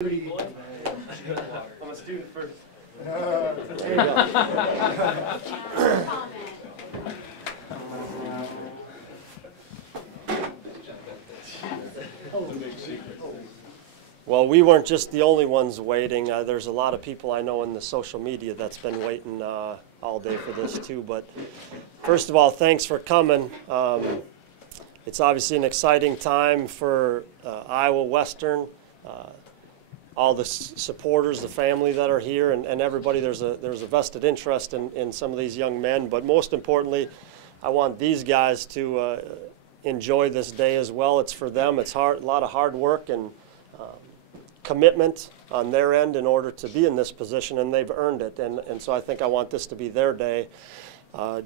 I'm a student first. There you go. Well, we weren't just the only ones waiting. There's a lot of people I know in the social media that's been waiting all day for this too. But first of all, thanks for coming. It's obviously an exciting time for Iowa Western. All the supporters, the family that are here, and everybody. There's a vested interest in some of these young men. But most importantly, I want these guys to enjoy this day as well. It's for them. It's hard, a lot of hard work and commitment on their end in order to be in this position, and they've earned it. And so I think I want this to be their day.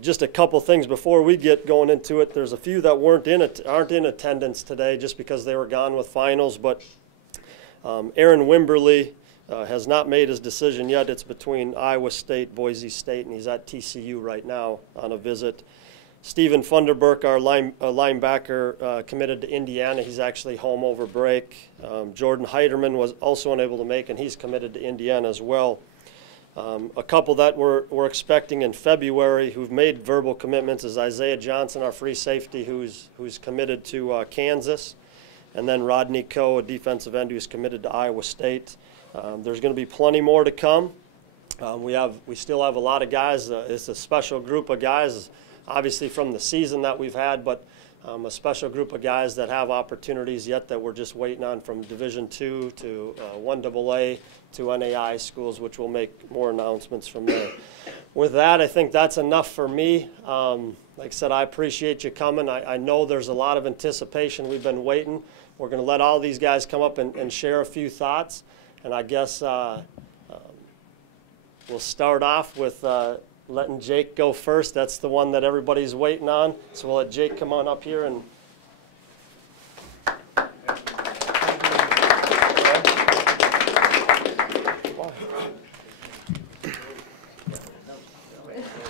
Just a couple things before we get going into it. There's a few that aren't in attendance today just because they were gone with finals, but Aaron Wimberly has not made his decision yet. It's between Iowa State, Boise State, and he's at TCU right now on a visit. Stephen Funderburk, our linebacker, committed to Indiana. He's actually home over break. Jordan Heiderman was also unable to make, and he's committed to Indiana as well. A couple that we're expecting in February who've made verbal commitments is Isaiah Johnson, our free safety, who's committed to Kansas. And then Rodney Coe, a defensive end who's committed to Iowa State. There's going to be plenty more to come. We still have a lot of guys. It's a special group of guys, obviously from the season that we've had, but a special group of guys that have opportunities yet that we're just waiting on, from Division II to 1AA to NAI schools, which will make more announcements from there. With that, I think that's enough for me. Like I said, I appreciate you coming. I know there's a lot of anticipation. We've been waiting. We're going to let all these guys come up and share a few thoughts. And I guess we'll start off with letting Jake go first. That's the one that everybody's waiting on. So we'll let Jake come on up here and.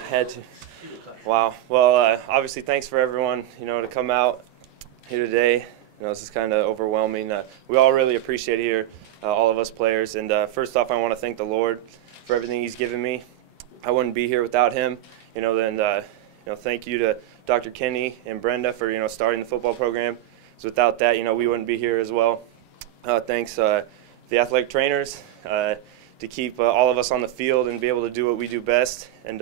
Had to. Wow. Well, obviously, thanks for everyone, to come out here today. This is kind of overwhelming. We all really appreciate it here, all of us players. And first off, I want to thank the Lord for everything He's given me. I wouldn't be here without Him. Thank you to Dr. Kenny and Brenda for starting the football program. So without that, we wouldn't be here as well. Thanks the athletic trainers to keep all of us on the field and be able to do what we do best. And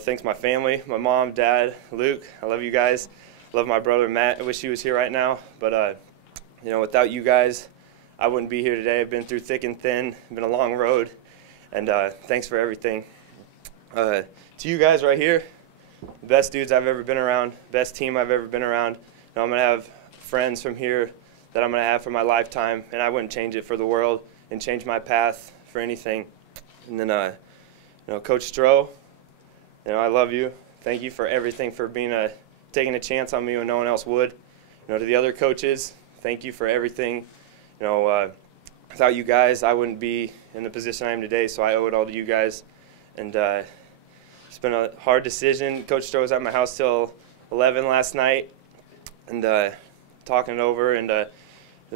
thanks my family, my mom, dad, Luke. I love you guys. Love my brother Matt. I wish he was here right now. But without you guys, I wouldn't be here today. I've been through thick and thin. It's been a long road. And thanks for everything. To you guys right here, the best dudes I've ever been around, best team I've ever been around. I'm going to have friends from here that I'm going to have for my lifetime, and I wouldn't change it for the world and change my path for anything. And then, Coach Stroh, I love you. Thank you for everything, for being taking a chance on me when no one else would. To the other coaches, thank you for everything. Without you guys, I wouldn't be in the position I am today, so I owe it all to you guys. And it's been a hard decision. Coach Stroh was at my house till 11 last night, and talking it over, and I'm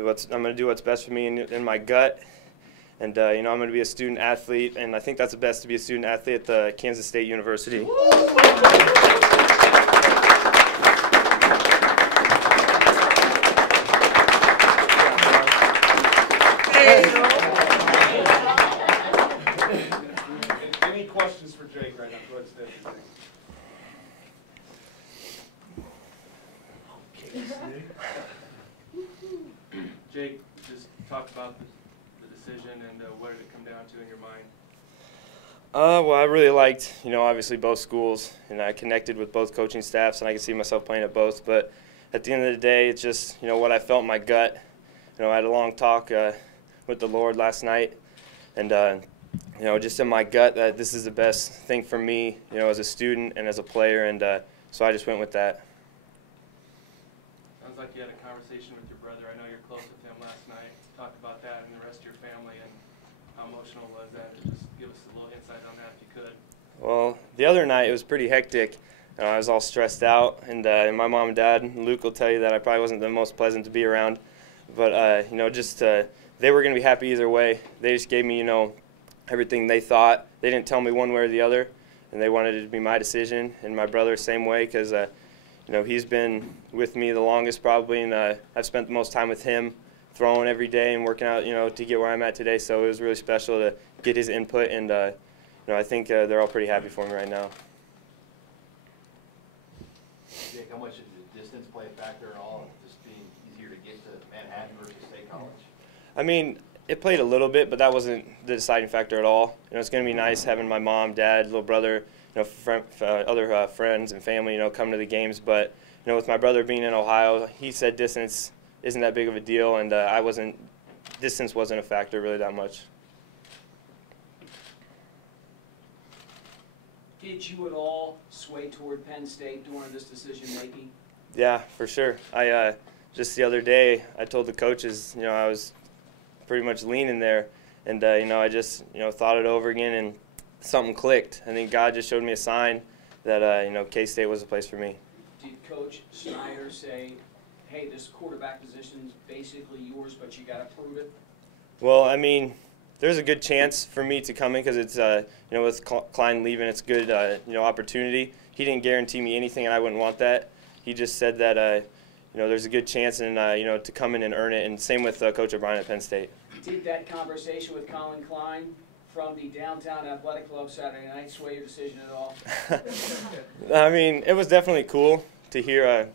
going to do what's best for me in my gut. And, I'm going to be a student athlete, and I think that's the best to be a student athlete at the Kansas State University. Any questions for Jake right now? Go ahead, Jake, just talk about the decision and what did it come down to in your mind? Well, I really liked, obviously both schools, and I connected with both coaching staffs, and I could see myself playing at both. But at the end of the day, it's just, what I felt in my gut. I had a long talk with the Lord last night, and, just in my gut that this is the best thing for me, as a student and as a player, and so I just went with that. Sounds like you had a conversation with your brother. I know you're close with him last night. Talk about that and the rest of your family, and how emotional was that? Just give us a little insight on that if you could. Well, the other night it was pretty hectic. I was all stressed out, and my mom and dad, Luke will tell you that I probably wasn't the most pleasant to be around. But just to they were going to be happy either way. They just gave me, everything they thought. They didn't tell me one way or the other, and they wanted it to be my decision. And my brother, same way, because he's been with me the longest probably, and I've spent the most time with him, throwing every day and working out, to get where I'm at today. So it was really special to get his input, and I think they're all pretty happy for me right now. Jake, how much did the distance play a factor at all? Just being easier to get to Manhattan versus State College? I mean, it played a little bit, but that wasn't the deciding factor at all. It's going to be nice having my mom, dad, little brother, other friends and family, come to the games. But with my brother being in Ohio, he said distance isn't that big of a deal, and distance wasn't a factor really that much. Did you at all sway toward Penn State during this decision making? Yeah, for sure. I just the other day I told the coaches, I was pretty much leaning there, and I just thought it over again, and something clicked. I think God just showed me a sign that K-State was the place for me. Did Coach Snyder say, hey, this quarterback position is basically yours, but you got to prove it? Well, I mean, there's a good chance for me to come in because it's, with Klein leaving, it's a good, opportunity. He didn't guarantee me anything, and I wouldn't want that. He just said that, there's a good chance and, to come in and earn it, and same with Coach O'Brien at Penn State. Did that conversation with Colin Klein from the Downtown Athletic Club Saturday night sway your decision at all? I mean, it was definitely cool to hear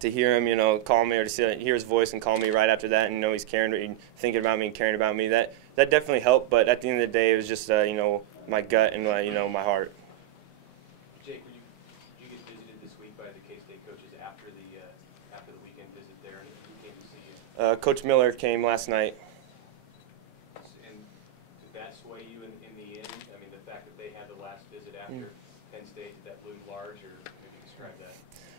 him, call me, or to hear his voice and call me right after that, and he's thinking about me and caring about me. That definitely helped. But at the end of the day, it was just my gut and my heart. Jake, did you get visited this week by the K-State coaches after the weekend visit there? Who came to see you? Coach Miller came last night. And did that sway you in the end? I mean, the fact that they had the last visit after Penn State, did that loom large, or maybe describe that?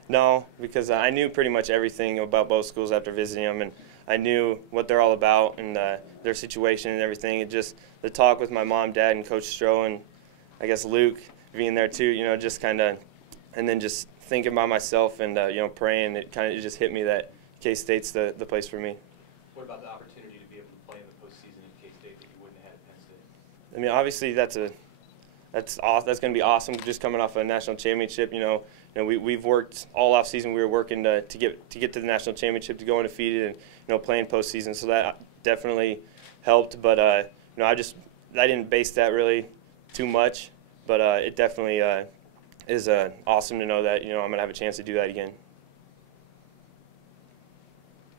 No, because I knew pretty much everything about both schools after visiting them, and I knew what they're all about and their situation and everything. It just the talk with my mom, dad, and Coach Stroh, and I guess Luke being there too. Just kind of, and then just thinking about myself and praying. It just hit me that K-State's the place for me. What about the opportunity to be able to play in the postseason in K-State that you wouldn't have had at Penn State? I mean, obviously that's going to be awesome. Just coming off a national championship, we've worked all off season. We were working to get to the national championship, to go undefeated, and playing postseason. So that definitely helped. But I didn't base that really too much. But it definitely is awesome to know that I'm going to have a chance to do that again.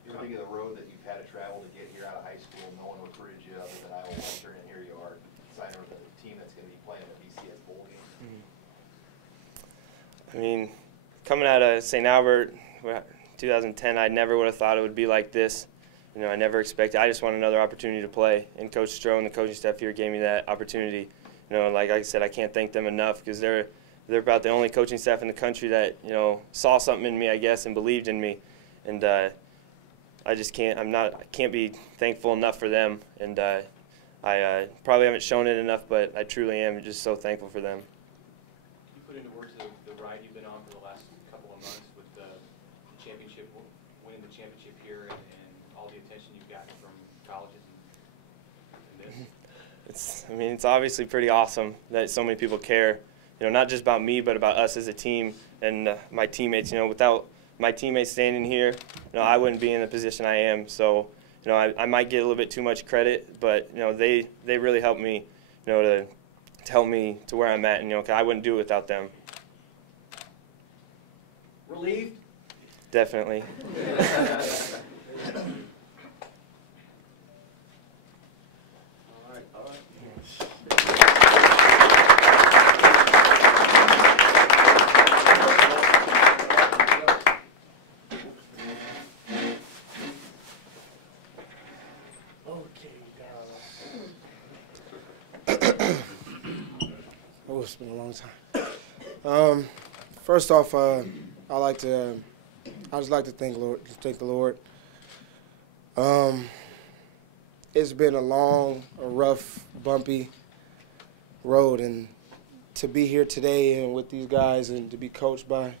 You're thinking of the road that you've had to travel to get here out of high school. No one recruited you other than Iowa Western, and here you are, signing with a team that's going to be playing the BCS bowl game. I mean, coming out of St. Albert, 2010, I never would have thought it would be like this. I never expected. I just want another opportunity to play, and Coach Stroh and the coaching staff here gave me that opportunity. Like I said, I can't thank them enough because they're about the only coaching staff in the country that saw something in me, I guess, and believed in me, and I just can't. I can't be thankful enough for them, and I probably haven't shown it enough, but I truly am just so thankful for them. You put into words the ride you've been on for the last couple of months with the championship, winning the championship here, and all the attention you've gotten from colleges and this. It's obviously pretty awesome that so many people care. Not just about me, but about us as a team and my teammates. Without my teammates standing here, I wouldn't be in the position I am. So, I might get a little bit too much credit, but they really helped me, to help me to where I'm at, and 'cause I wouldn't do it without them. Relieved? Definitely. All right. Oh, it's been a long time. First off, I just like to thank the Lord. It's been a long, a rough, bumpy road, and to be here today and with these guys and to be coached by,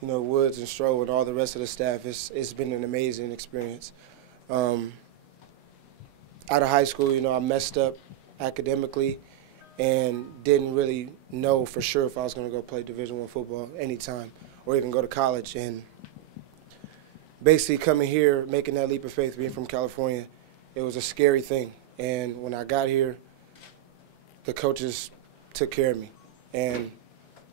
Woods and Stroh and all the rest of the staff, it's been an amazing experience. out of high school, you know, I messed up academically and didn't really know for sure if I was going to go play Division I football anytime or even go to college. And basically coming here, making that leap of faith, being from California, it was a scary thing. And when I got here, the coaches took care of me. And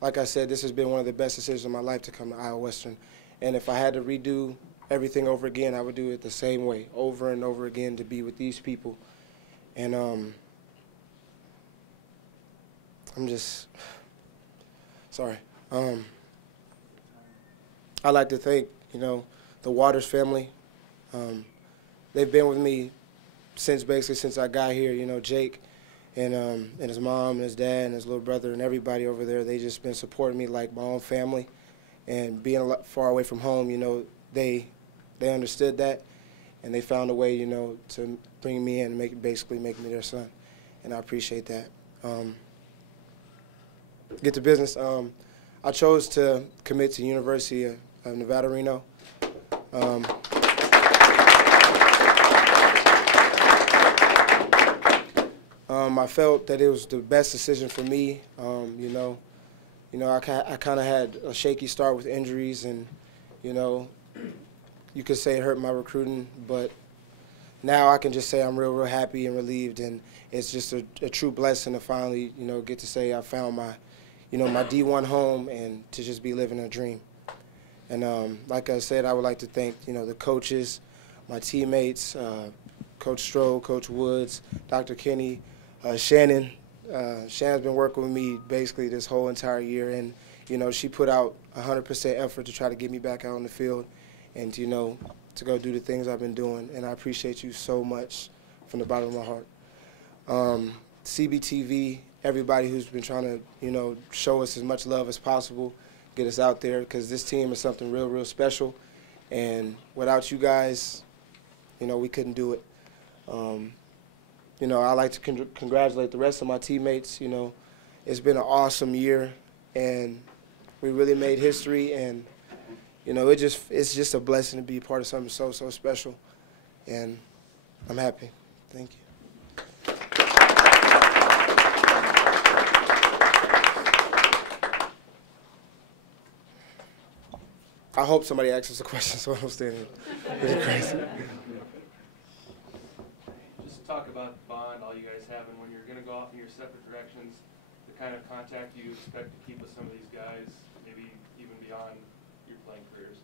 like I said, this has been one of the best decisions of my life to come to Iowa Western. And if I had to redo everything over again, I would do it the same way, over and over again, to be with these people. And I'm just sorry. I'd like to thank, you know, the Waters family. They've been with me since I got here. You know, Jake and his mom and his dad and his little brother and everybody over there. They just been supporting me like my own family. And being a lot far away from home, you know, they understood that, and they found a way, you know, to bring me in and basically make me their son, and I appreciate that. Get to business. I chose to commit to University of Nevada, Reno. I felt that it was the best decision for me. You know, I kind of had a shaky start with injuries, and you know, you could say it hurt my recruiting, but now I can just say I'm real happy and relieved, and it's just a true blessing to finally, you know, get to say I found my, you know, my D1 home and to just be living a dream. And like I said, I would like to thank, you know, the coaches, my teammates, Coach Stroh, Coach Woods, Dr. Kenny, Shannon. Shannon's been working with me basically this whole entire year, and you know, she put out 100% effort to try to get me back out on the field and, you know, to go do the things I've been doing, and I appreciate you so much from the bottom of my heart. CBTV, everybody who's been trying to, you know, show us as much love as possible, get us out there, because this team is something real special, and without you guys, you know, we couldn't do it. You know, I like to congratulate the rest of my teammates. You know, it's been an awesome year, and we really made history, and you know, it's just a blessing to be part of something so special, and I'm happy. Thank you. I hope somebody asks us a question so I don't stand here. It's crazy. Just talk about the bond all you guys have, and when you're going to go off in your separate directions, the kind of contact you expect to keep with some of these guys, maybe even beyond your playing careers.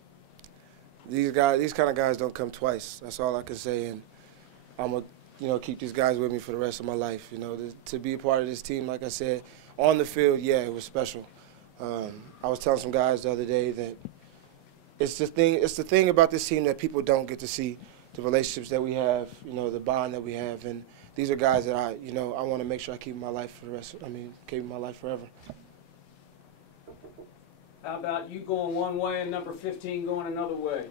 These kind of guys don't come twice. That's all I can say, and I'm gonna, you know, keep these guys with me for the rest of my life. You know, to be a part of this team, like I said, on the field, yeah, it was special. I was telling some guys the other day that it's the thing about this team that people don't get to see, the relationships that we have, you know, the bond that we have, and these are guys that I want to make sure I keep in my life for the rest. Keep in my life forever. How about you going one way and number 15 going another way?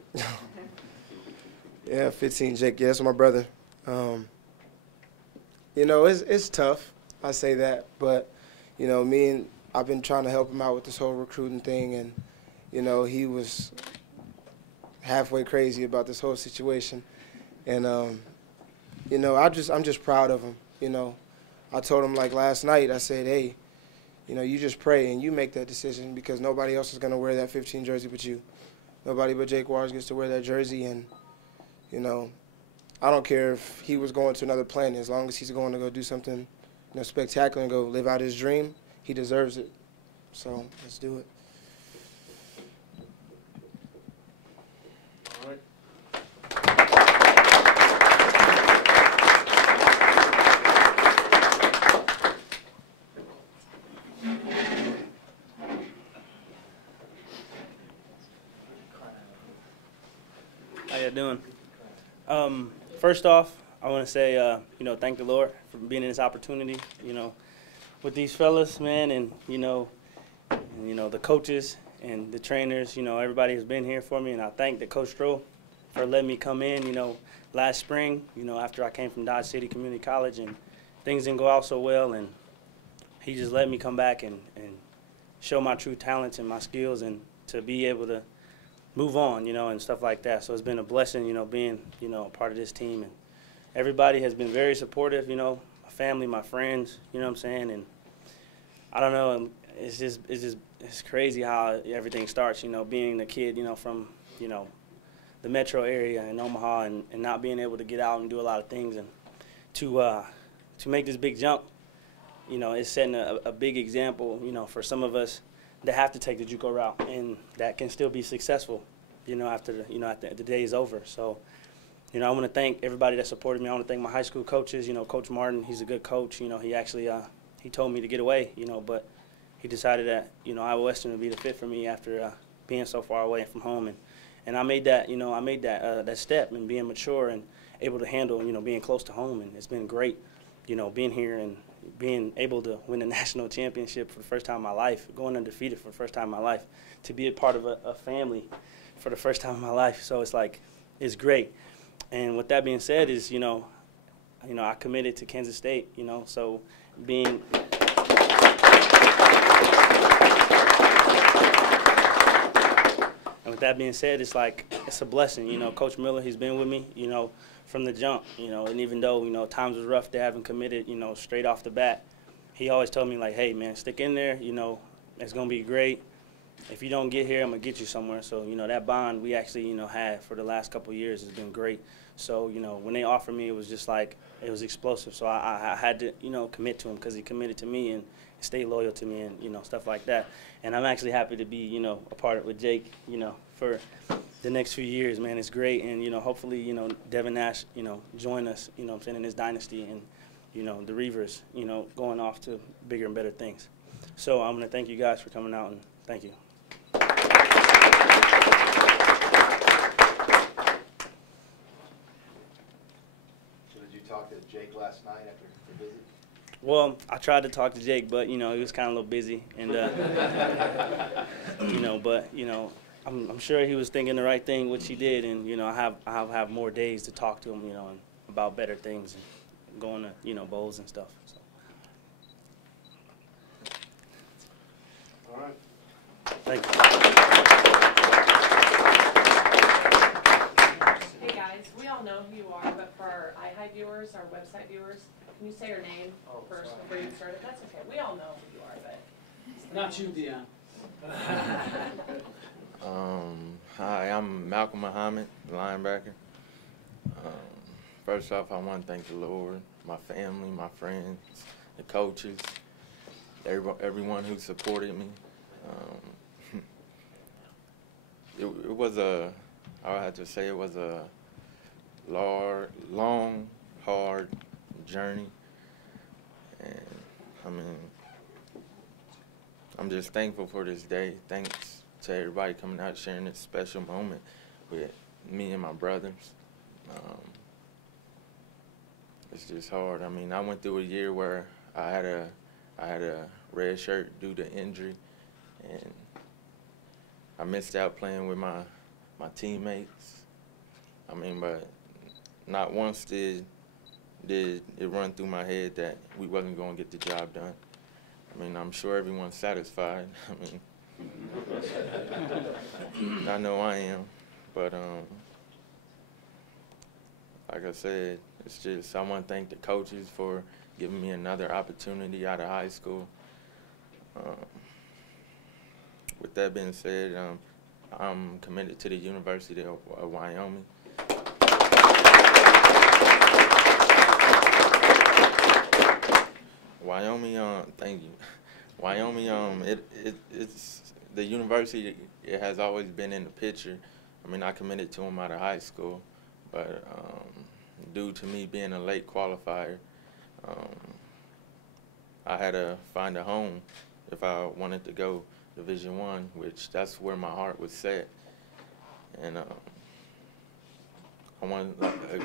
Yeah, 15, Jake. Yeah, that's my brother. You know, it's tough. I say that, but you know, I've been trying to help him out with this whole recruiting thing, and you know, he was halfway crazy about this whole situation, and you know, I'm just proud of him. You know, I told him like last night. I said, hey, you know, you just pray and you make that decision, because nobody else is going to wear that 15 jersey but you. Nobody but Jake Waters gets to wear that jersey, and you know, I don't care if he was going to another planet. As long as he's going to go do something, you know, spectacular and go live out his dream, he deserves it. So let's do it. All right. How you doing? First off, I want to say, you know, thank the Lord for being in this opportunity, you know, with these fellas, man, and you know, the coaches and the trainers, you know, everybody has been here for me, and I thank the Coach Stroh for letting me come in, you know, last spring, you know, after I came from Dodge City Community College, and things didn't go out so well, and he just let me come back and show my true talents and my skills, and to be able to move on, you know, and stuff like that. So it's been a blessing, you know, being, you know, a part of this team, and everybody has been very supportive, you know, my family, my friends, you know what I'm saying? And I don't know, it's crazy how everything starts, you know, being a kid, you know, from, you know, the metro area in Omaha and not being able to get out and do a lot of things, and to make this big jump, you know, it's setting a big example, you know, for some of us that have to take the JUCO route and that can still be successful, you know, after the day is over. So, you know, I want to thank everybody that supported me. I want to thank my high school coaches. You know, Coach Martin, he's a good coach. You know, he actually he told me to get away, you know, but he decided that, you know, Iowa Western would be the fit for me after being so far away from home. And I made that, you know, that step and being mature and able to handle, you know, being close to home. And it's been great, you know, being here and being able to win a national championship for the first time in my life, going undefeated for the first time in my life, to be a part of a family for the first time in my life. So it's like, it's great. And with that being said is, you know, I committed to Kansas State, you know, so being – and with that being said, it's like, it's a blessing. You know, Coach Miller, he's been with me, you know, from the jump, you know, and even though, you know, times was rough, they haven't committed, you know, straight off the bat, he always told me, like, hey, man, stick in there, you know, it's going to be great. If you don't get here, I'm going to get you somewhere. So, you know, that bond we actually, you know, had for the last couple of years has been great. So, you know, when they offered me, it was just like, it was explosive. So I had to, you know, commit to him because he committed to me and stay loyal to me and, you know, stuff like that. And I'm actually happy to be, you know, a part of it with Jake, you know, for the next few years, man. It's great. And, you know, hopefully, you know, Devon, Nash, you know, join us, you know what I'm saying, in this dynasty. And, you know, the Reivers, you know, going off to bigger and better things. So I'm going to thank you guys for coming out, and thank you. So did you talk to Jake last night after the visit? Well, I tried to talk to Jake, but, you know, he was kind of a little busy. And, you know, but, you know, I'm sure he was thinking the right thing, which he did. And, you know, I'll have more days to talk to him, you know, and about better things and going to, you know, bowls and stuff. So. All right. Thank you. Hey guys, we all know who you are, but for our iHigh viewers, our website viewers, can you say your name first before you start it? That's okay. We all know who you are, but Not you, Deon. Hi, I'm Malkaam, linebacker. First off, I want to thank the Lord, my family, my friends, the coaches, everyone who supported me. It was a, I have to say, it was a long, hard journey. And, I mean, I'm just thankful for this day. Thanks to everybody coming out sharing this special moment with me and my brothers. It's just hard. I mean, I went through a year where I had a red shirt due to injury, and I missed out playing with my teammates. I mean, but not once did it run through my head that we wasn't going to get the job done. I mean, I'm sure everyone's satisfied. I mean, I know I am, but like I said, it's just I want to thank the coaches for giving me another opportunity out of high school. With that being said, I'm committed to the University of Wyoming. Wyoming, thank you. Wyoming, it's the university. It has always been in the picture. I mean, I committed to them out of high school, but due to me being a late qualifier, I had to find a home if I wanted to go Division I, which that's where my heart was set. And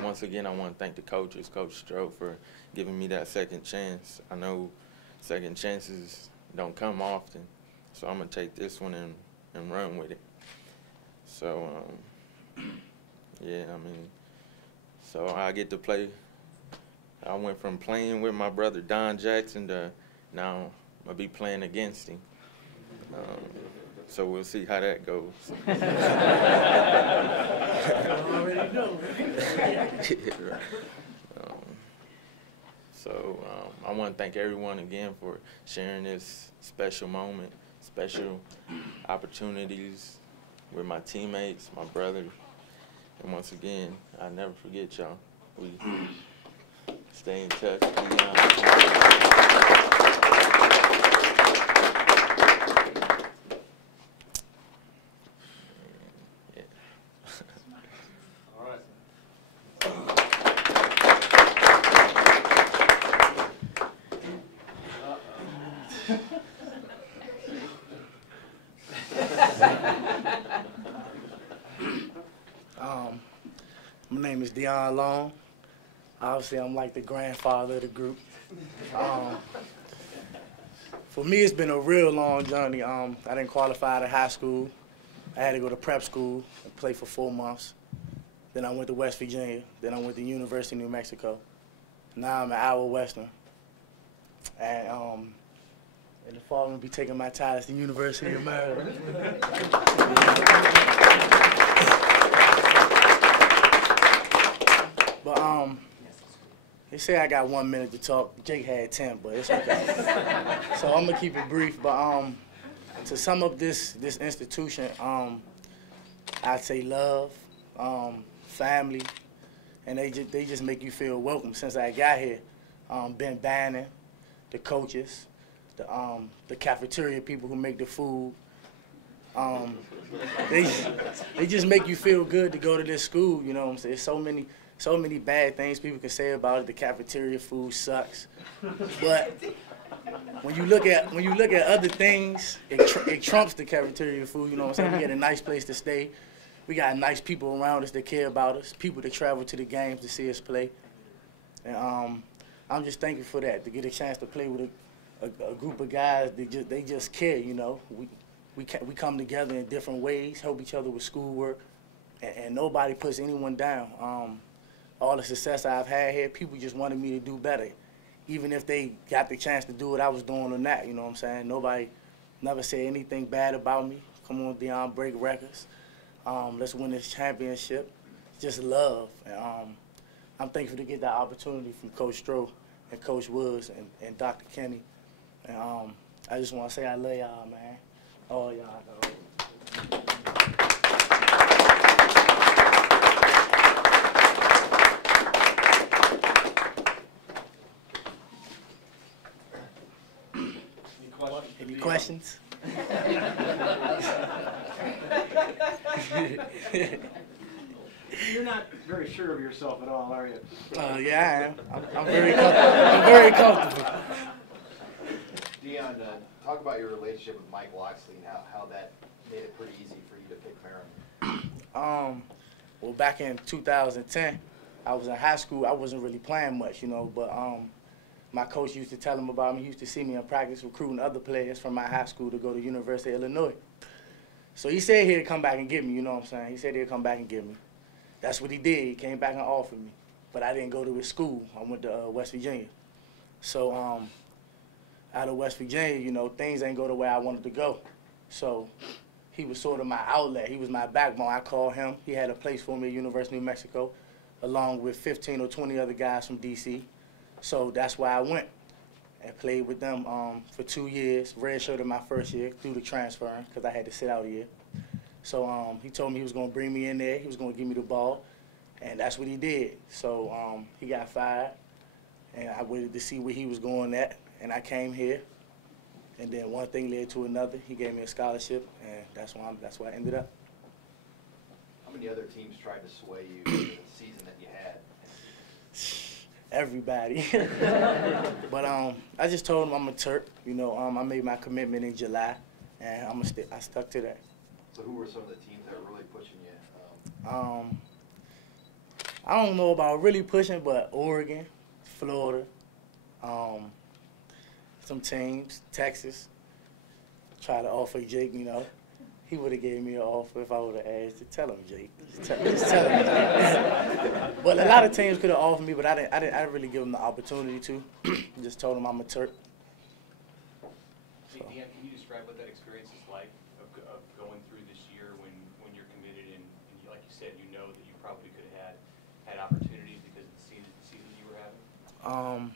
once again, I want to thank the coaches, Coach Stroh, for giving me that second chance. I know second chances don't come often, so I'm going to take this one and run with it. So, yeah, I mean, so I get to play. I went from playing with my brother Don Jackson to now I'll be playing against him. So we'll see how that goes. I already know. So I want to thank everyone again for sharing this special moment, special opportunities with my teammates, my brother. And once again, I never forget y'all. We stay in touch. My name is Deon Long. Obviously, I'm like the grandfather of the group. For me, it's been a real long journey. I didn't qualify out of high school. I had to go to prep school and play for 4 months. Then I went to West Virginia. Then I went to University of New Mexico. Now I'm at Iowa Western. And in the fall, I'm going to be taking my ties to University of Maryland. But they say I got 1 minute to talk. Jake had 10, but it's okay. So I'm gonna keep it brief. But to sum up this institution, I'd say love, family, and they just make you feel welcome. Since I got here, Ben Bannon, the coaches, the cafeteria people who make the food. They just make you feel good to go to this school. You know what I'm saying? So many bad things people can say about it. The cafeteria food sucks, but when you look at other things, it trumps the cafeteria food. You know what I'm saying? We got a nice place to stay. We got nice people around us that care about us. People that travel to the games to see us play, and I'm just thankful for that, to get a chance to play with a group of guys that they just care. You know, we come together in different ways, help each other with schoolwork, and nobody puts anyone down. All the success I've had here, people just wanted me to do better. Even if they got the chance to do what I was doing or not, you know what I'm saying? Nobody never said anything bad about me. Come on, Deon, break records. Let's win this championship. Just love. And, I'm thankful to get that opportunity from Coach Stroh and Coach Woods and Dr. Kenny. And I just want to say I love y'all, man. All y'all, dog. Any questions? You're not very sure of yourself at all, are you? Yeah, I am. I'm very comfortable. Deon, talk about your relationship with Mike Loxley and how that made it pretty easy for you to pick Maryland. Well, back in 2010, I was in high school. I wasn't really playing much, you know, but my coach used to tell him about me. He used to see me in practice recruiting other players from my high school to go to University of Illinois. So he said he'd come back and get me, you know what I'm saying? He said he'd come back and get me. That's what he did. He came back and offered me. But I didn't go to his school. I went to West Virginia. So out of West Virginia, you know, things ain't go the way I wanted to go. So he was sort of my outlet. He was my backbone. I called him. He had a place for me at University of New Mexico, along with 15 or 20 other guys from D.C. So that's why I went and played with them for 2 years, redshirted my first year through the transferring because I had to sit out a year. So he told me he was going to bring me in there. He was going to give me the ball, and that's what he did. So he got fired, and I waited to see where he was going at, and I came here. And then one thing led to another. He gave me a scholarship, and that's where I ended up. How many other teams tried to sway you in the season that you had? Everybody. But I just told him I'm a Turk. You know, I made my commitment in July, and I stuck to that. So who were some of the teams that were really pushing you? I don't know about really pushing, but Oregon, Florida, some teams, Texas, try to offer Jake, you know. He would have gave me an offer if I would have asked to tell him, Jake. Just tell him, Jake. But a lot of teams could have offered me, but I didn't really give them the opportunity to. Just told them I'm a Turk. Hey, Deon, can you describe what that experience is like of going through this year when you're committed and like you said, you know that you probably could have had opportunities because of the season you were having?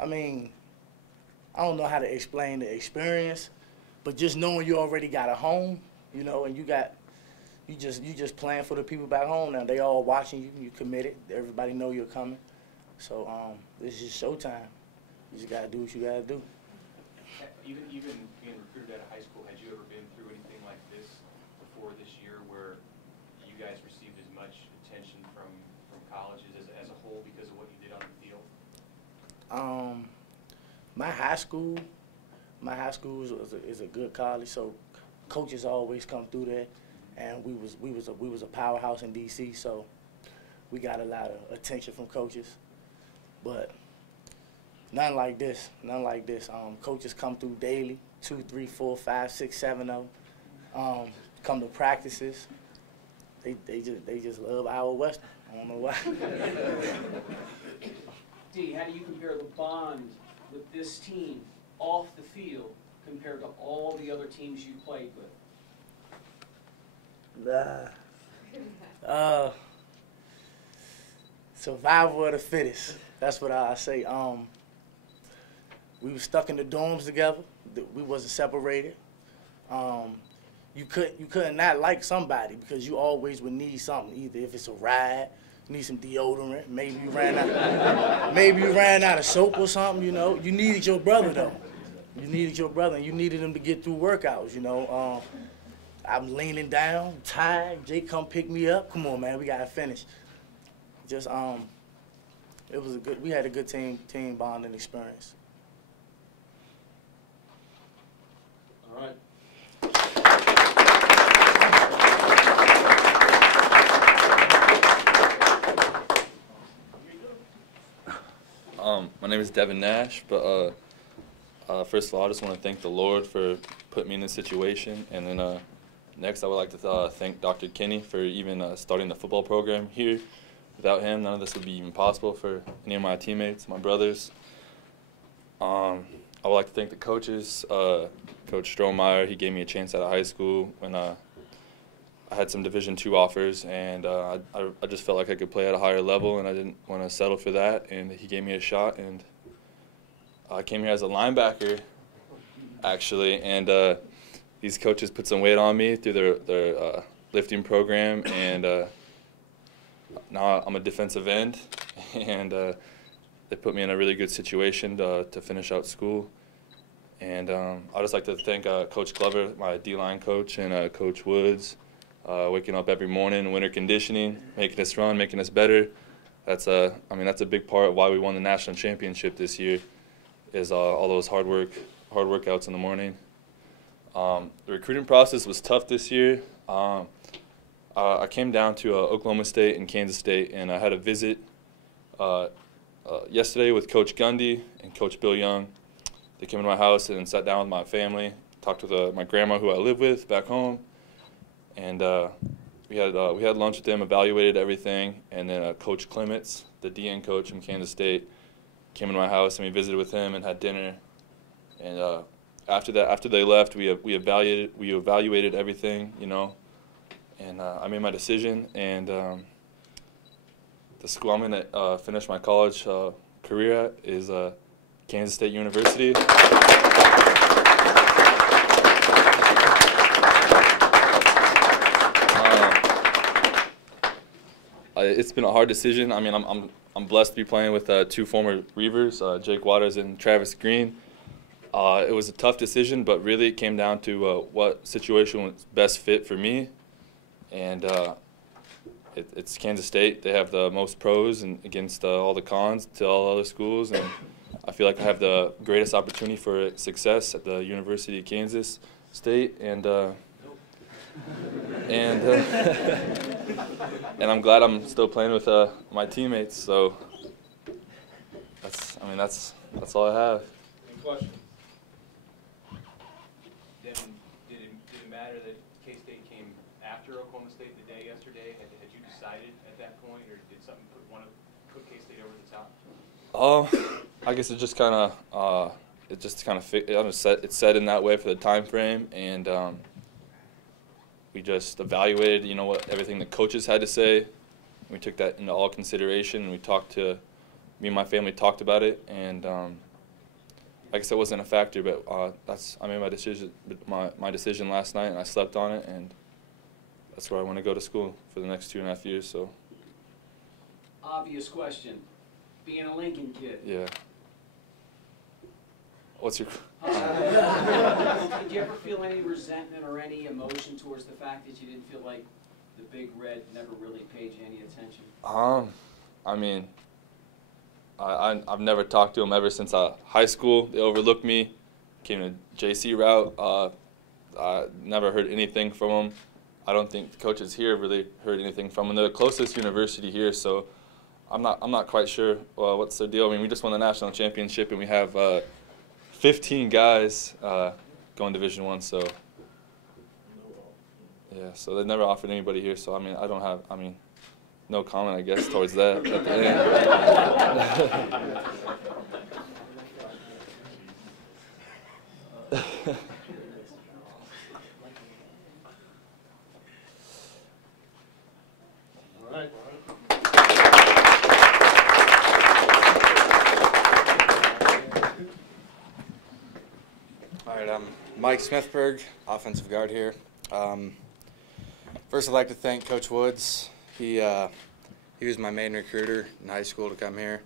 I mean, I don't know how to explain the experience, but just knowing you already got a home, you know, and you just playing for the people back home now. They all watching you. You committed. Everybody know you're coming. So this is showtime. You just gotta do what you gotta do. Even being recruited out of high school, had you ever been through anything like this before this year, where you guys received as much attention from colleges as a whole because of what you did on the field? My high school is a good college, so coaches always come through there, and we was a powerhouse in DC, so we got a lot of attention from coaches, but none like this. Coaches come through daily, 2, 3, 4, 5, 6, 7 of them. Come to practices. They just love our Western. I don't know why. D, how do you compare the bond with this team off the field compared to all the other teams you played with? Survival of the fittest. That's what I say. We were stuck in the dorms together. We wasn't separated. You couldn't not like somebody because you always would need something. Either if it's a ride, you need some deodorant. Maybe you ran out of soap or something. You know, you needed your brother though. You needed your brother, and you needed him to get through workouts. You know, I'm leaning down, tired. Jake, come pick me up. Come on, man, we gotta finish. Just it was we had a good team bonding experience. All right. My name is Devon Nash, but first of all, I just want to thank the Lord for putting me in this situation, and then next I would like to thank Dr. Kinney for even starting the football program here. Without him, none of this would be even possible for any of my teammates, my brothers. I would like to thank the coaches. Coach Strohmeyer, he gave me a chance out of high school when I had some Division II offers, and I just felt like I could play at a higher level, and I didn't want to settle for that, and he gave me a shot, and I came here as a linebacker, actually, and these coaches put some weight on me through their lifting program, and now I'm a defensive end, and they put me in a really good situation to finish out school. And I'd just like to thank Coach Glover, my D-line coach, and Coach Woods, waking up every morning in winter conditioning, making us run, making us better. That's a big part of why we won the national championship this year, is all those hard workouts in the morning. The recruiting process was tough this year. I came down to Oklahoma State and Kansas State, and I had a visit yesterday with Coach Gundy and Coach Bill Young. They came to my house and sat down with my family, talked with my grandma, who I live with back home, and we had lunch with them, evaluated everything, and then Coach Clements, the Deon coach from Kansas State, came into my house and we visited with him and had dinner. And after they left, we evaluated everything, you know, and I made my decision. And the school I'm going to finish my college career at is Kansas State University. It's been a hard decision. I mean, I'm blessed to be playing with two former Reivers, Jake Waters and Travis Green. It was a tough decision, but really it came down to what situation was best fit for me. And it's Kansas State. They have the most pros and against all the cons to all other schools, and I feel like I have the greatest opportunity for success at the University of Kansas State, and I'm glad I'm still playing with my teammates. So that's all I have. Any questions? Devon, did it matter that K-State came after Oklahoma State the day yesterday? Had you decided at that point, or did something put K-State over the top? I guess it just kind of it set in that way for the time frame, and we just evaluated, you know, what everything the coaches had to say. We took that into all consideration, and me and my family talked about it, and I guess it wasn't a factor, but I made my decision last night, and I slept on it, and that's where I want to go to school for the next 2.5 years. So. Obvious question. Being a Lincoln kid. Yeah. What's your? Did you ever feel any resentment or any emotion towards the fact that you didn't feel like the Big Red never really paid you any attention? I mean, I've never talked to them ever since high school. They overlooked me. Came to JC route. I never heard anything from them. I don't think the coaches here really heard anything from them. They're the closest university here, so I'm not quite sure what's their deal. I mean, we just won the national championship, and we have 15 guys going Division I. So yeah, so they never offered anybody here. So I mean, no comment, I guess, towards that at the end. All right. All right, I'm Mike Smithberg, offensive guard here. First, I'd like to thank Coach Woods. He was my main recruiter in high school to come here.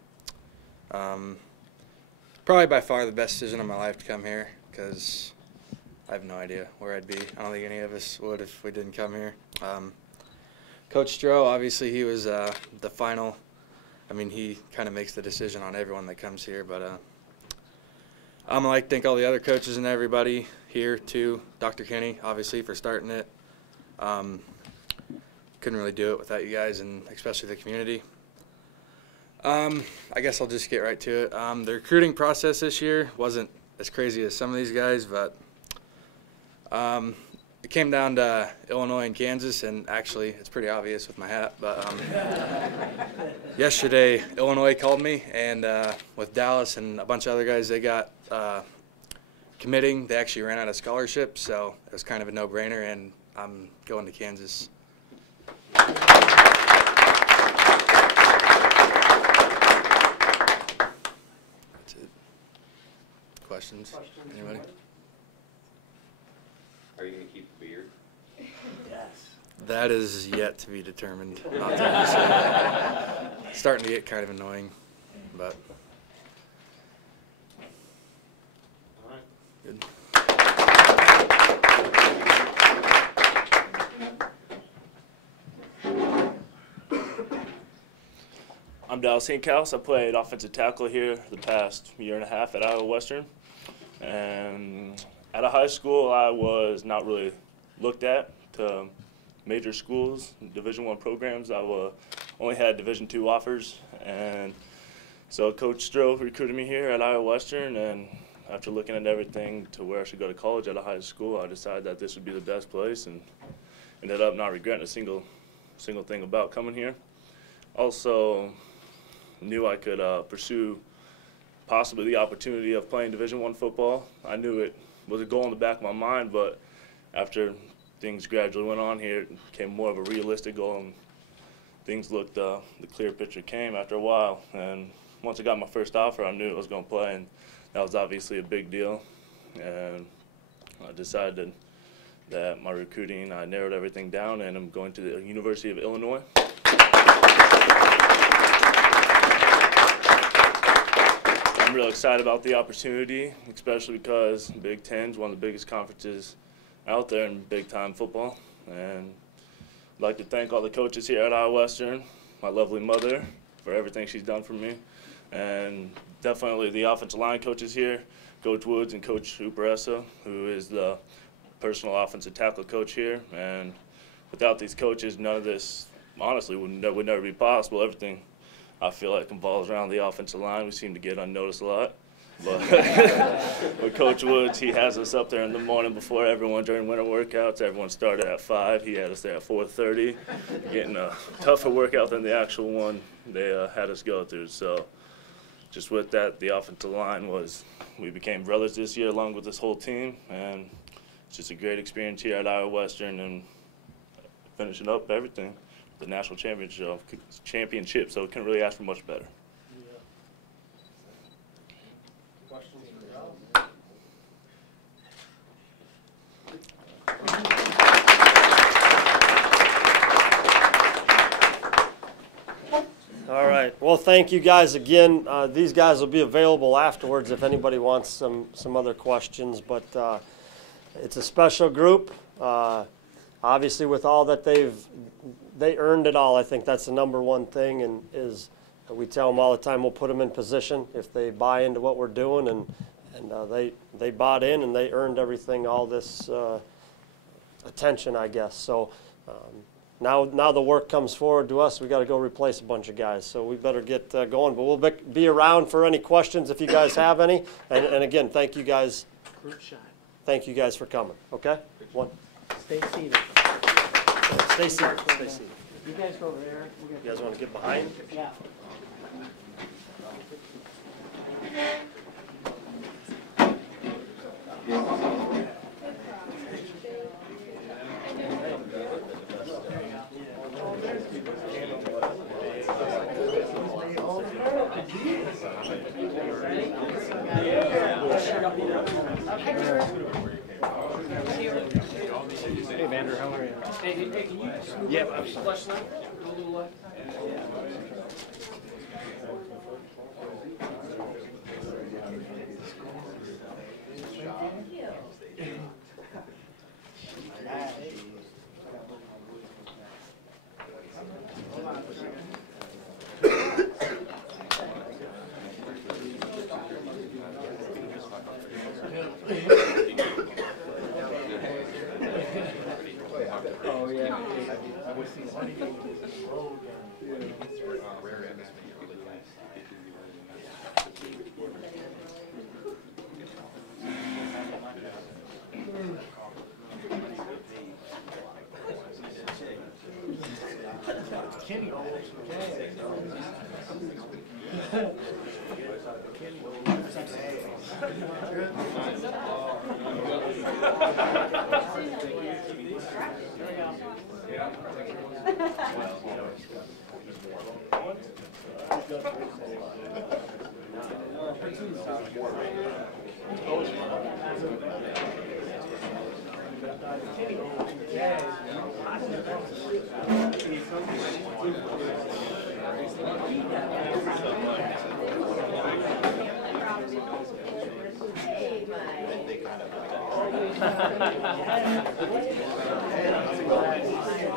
Probably by far the best decision of my life to come here, because I have no idea where I'd be. I don't think any of us would if we didn't come here. Coach Stroh, obviously he was the final. I mean, he kind of makes the decision on everyone that comes here, but I'm like to thank all the other coaches and everybody here too. Dr. Kenny, obviously, for starting it. Couldn't really do it without you guys, and especially the community. I guess I'll just get right to it. The recruiting process this year wasn't as crazy as some of these guys, but it came down to Illinois and Kansas, and actually it's pretty obvious with my hat, but yesterday Illinois called me, and with Dallas and a bunch of other guys, they got committing. They actually ran out of scholarships, so it was kind of a no-brainer, and I'm going to Kansas. That's it. Questions? Anybody? Are you going to keep the beard? Yes. That is yet to be determined. Not to say. Starting to get kind of annoying, but All right. good. I'm Dallas Hinkhouse. I played offensive tackle here the past 1.5 years at Iowa Western. And out of high school, I was not really looked at to major schools, Division I programs. I only had Division II offers. And so Coach Stroh recruited me here at Iowa Western. And after looking at everything to where I should go to college out of high school, I decided that this would be the best place, and ended up not regretting a single thing about coming here. Also knew I could pursue possibly the opportunity of playing Division I football. I knew it was a goal in the back of my mind, but after things gradually went on here, it became more of a realistic goal, and things looked, the clear picture came after a while. And once I got my first offer, I knew I was going to play, and that was obviously a big deal. And I decided that my recruiting, I narrowed everything down, and I'm going to the University of Illinois. I'm real excited about the opportunity, especially because Big Ten is one of the biggest conferences out there in big-time football. And I'd like to thank all the coaches here at Iowa Western, my lovely mother, for everything she's done for me, and definitely the offensive line coaches here, Coach Woods and Coach Uparessa, who is the personal offensive tackle coach here. And without these coaches, none of this, honestly, would never be possible. Everything, I feel like, involves around the offensive line. We seem to get unnoticed a lot. But with Coach Woods, he has us up there in the morning before everyone during winter workouts. Everyone started at 5. He had us there at 4:30, getting a tougher workout than the actual one they had us go through. So just with that, the offensive line we became brothers this year along with this whole team. And it's just a great experience here at Iowa Western, and finishing up everything, the national championship, so couldn't really ask for much better. Questions for Dallas? All right. Well, thank you guys again. These guys will be available afterwards if anybody wants some other questions. But it's a special group. Obviously, with all that they earned it all. I think that's the number one thing, and is we tell them all the time we'll put them in position if they buy into what we're doing, and they bought in and they earned everything, all this attention, I guess. So. Now the work comes forward to us. We got to go replace a bunch of guys, so we better get going. But we'll be around for any questions if you guys have any. And again, thank you guys. Group shot. Thank you guys for coming. Okay. One. Stay seated. Stay seated. Stay seated. You guys go over there. You guys want to get behind? Yeah. Hey, Vander, how are you? Hey, can you just move Yep, up, absolutely. flush left, go a little left? Oh, yeah.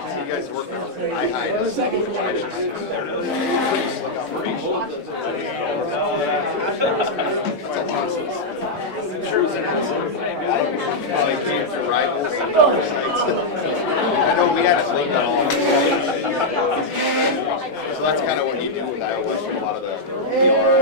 So you guys work out. I hide a second projection. I'm sure it was interesting. Probably came through Rivals and other sites. I know we had a link on all of them. So that's kind of what you do with Iowa West, a lot of the PR.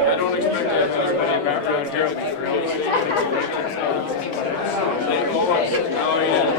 I don't expect to have everybody background here. Oh, yeah.